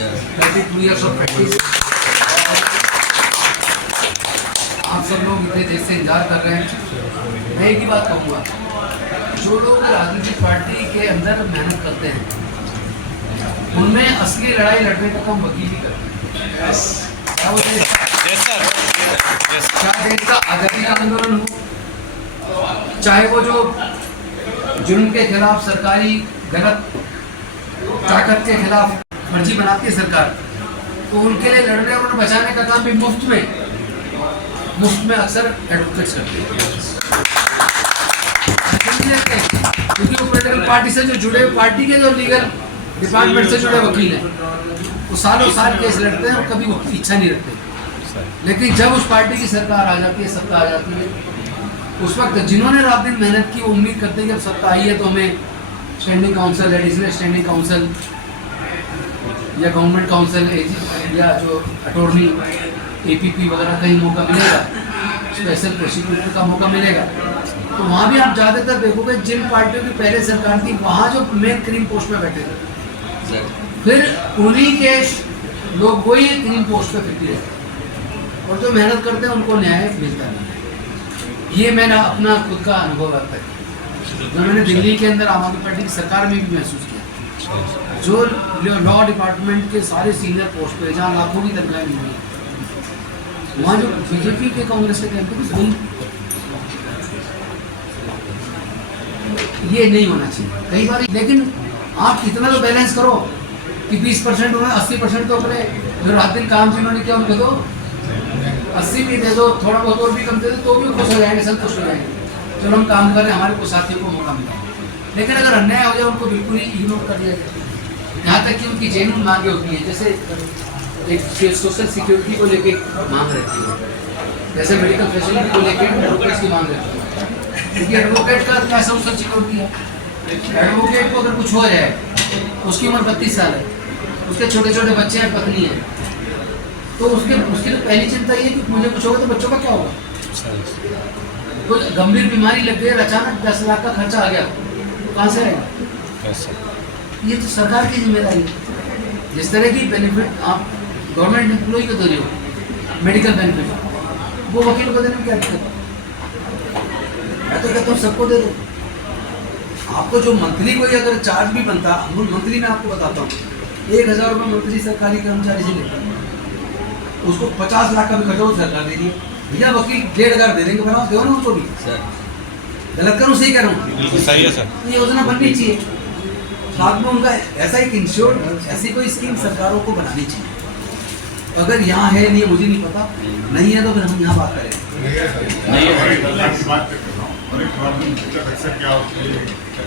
32 years of practice। आप सब लोग इतने देर से इंतजार कर रहे हैं। मैं एक ही बात कहूँगा, जो लोग राजनीतिक पार्टी के अंदर मेहनत करते हैं उनमें असली लड़ाई लड़ने का काम वकील ही करते हैं। चाहे देश का आज़ादी का आंदोलन हो, चाहे वो जो जुर्म के खिलाफ सरकारी गलत ताकत के खिलाफ फर्जी बनाती है सरकार, तो उनके लिए लड़ने और उन्हें बचाने का काम भी मुफ्त में अक्सर एडवोकेट्स करते हैं। क्योंकि वो पॉलिटिकल पार्टी से जो जुड़े, पार्टी के जो लीगल डिपार्टमेंट से जुड़े वकील हैं, वो सालों साल केस लड़ते हैं और कभी वो इच्छा नहीं रखते। लेकिन जब उस पार्टी की सरकार आ जाती है, सत्ता आ जाती है, उस वक्त जिन्होंने रात दिन मेहनत की वो उम्मीद करते हैं कि जब सत्ता आई है तो हमें standing council, additional standing council या गवर्नमेंट काउंसिल या जो अटॉर्नी APP वगैरह कहीं मौका मिलेगा, स्पेशल प्रोसिक्यूटर का मौका मिलेगा। तो वहाँ भी आप ज़्यादातर देखोगे जिन पार्टियों की पहले सरकार थी वहाँ जो मेन क्रीम पोस्ट में बैठे थे, फिर उन्हीं के लोग वही क्रीम पोस्ट पे फिरते रहते और जो मेहनत करते हैं उनको न्याय मिलता नहीं। ये मैंने अपना खुद का अनुभव आता है, जो मैंने दिल्ली के अंदर आम आदमी पार्टी की सरकार में भी महसूस किया। जो लॉ डिपार्टमेंट के सारे सीनियर पोस्ट पे जहाँ लाखों की तनख्वाह मिल रही है, वहाँ जो BJP के कांग्रेस के कैंपन ये नहीं होना चाहिए कई बार। लेकिन आप इतना तो बैलेंस करो कि 20% उन्हें 80% तो अपने जो रात दिन काम जिन्होंने किया उनको दो, 80 भी दे दो, थोड़ा बहुत और भी कम दे दो तो भी खुश हो जाएंगे, संतुष्ट हो जाएंगे। चलो हम काम करें, हमारे को साथियों को मौका मिला। लेकिन अगर अन्याय हो जाए उनको बिल्कुल ही इग्नोर कर दिया जाए, यहाँ तक कि उनकी जेन्युइन मांगे होती हैं। जैसे एक सोशल सिक्योरिटी को लेके मांग रहती है, जैसे मेडिकल फैसिलिटी को लेके एडवोकेट्स की मांग रहती है, क्योंकि एडवोकेट का क्या सोशल सिक्योरिटी है। एडवोकेट को अगर कुछ हो जाए, उसकी उम्र 32 साल है, उसके छोटे छोटे बच्चे हैं, पत्नी है, तो उसकी तो पहली चिंता ये है कि मुझे कुछ होगा तो बच्चों का क्या होगा। कोई गंभीर बीमारी लग गई, अचानक 10 लाख का खर्चा आ गया, तो कहाँ से आएगा। ये तो सरकार की जिम्मेदारी है। जिस तरह की बेनिफिट आप गवर्नमेंट एम्प्लॉय को दे रहे हो, मेडिकल बेनिफिट, वो वकील को देने में क्या दिक्कत। मैं तो कहता हूँ सबको दे दो। आपको जो मंथली कोई अगर चार्ज भी बनता, मंथली मैं आपको बताता हूँ, 1000 रुपये मंथली सरकारी कर्मचारी से लेता है, उसको 50 लाख का भी खर्चा सरकार दे रही है। भैया वकील 1500 दे देंगे, बनाओ दो ना उनको भी। गलत करूँ सही कह रहा हूँ, सही है सर। ये योजना बननी चाहिए। साथ में उनका ऐसा एक इंश्योर, ऐसी कोई स्कीम सरकारों को बनानी चाहिए। अगर यहाँ है नहीं, मुझे नहीं पता, नहीं है तो फिर हम यहाँ बात करें। नहीं है और एक प्रॉब्लम अक्सर क्या होती है,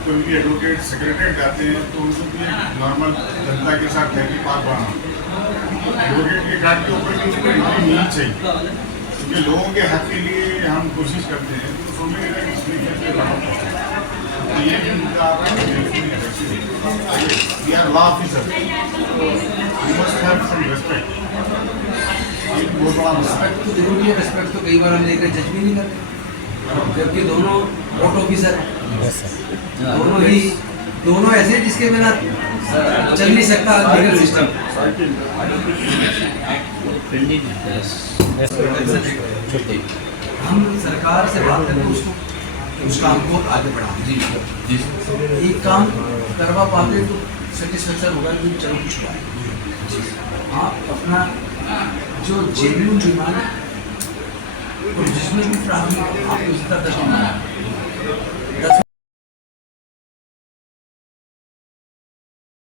कोई भी एडवोकेट सेक्रेटरी जाते हैं तो उनको भी नॉर्मल जनता के साथ है कि पार पाना एडवोकेट के कार्ड के ऊपर भी कोई नहीं चाहिए, क्योंकि लोगों के हक के लिए हम कोशिश करते हैं। तो सोचेगा तो ये भी मुद्दा we are law officer, we must have some respect. ये बहुत बड़ा रिस्पेक्ट तो जरूरी है। रिस्पेक्ट तो कई बार हम लेकर जज भी नहीं करते, जबकि दोनों कोर्ट ऑफिसर दोनों ऐसे जिसके बिना चल नहीं सकता लीगल सिस्टम। हम सरकार से बात करें उस काम को आगे बढ़ाएं। जी एक काम करवा पाते तो सेटिस्फेक्शन होगा कि चलो कुछ हुआ है। आप अपना जो जेन्युइन डिमांड और जिसमें भी प्राथमिक आपको जितना दर्ज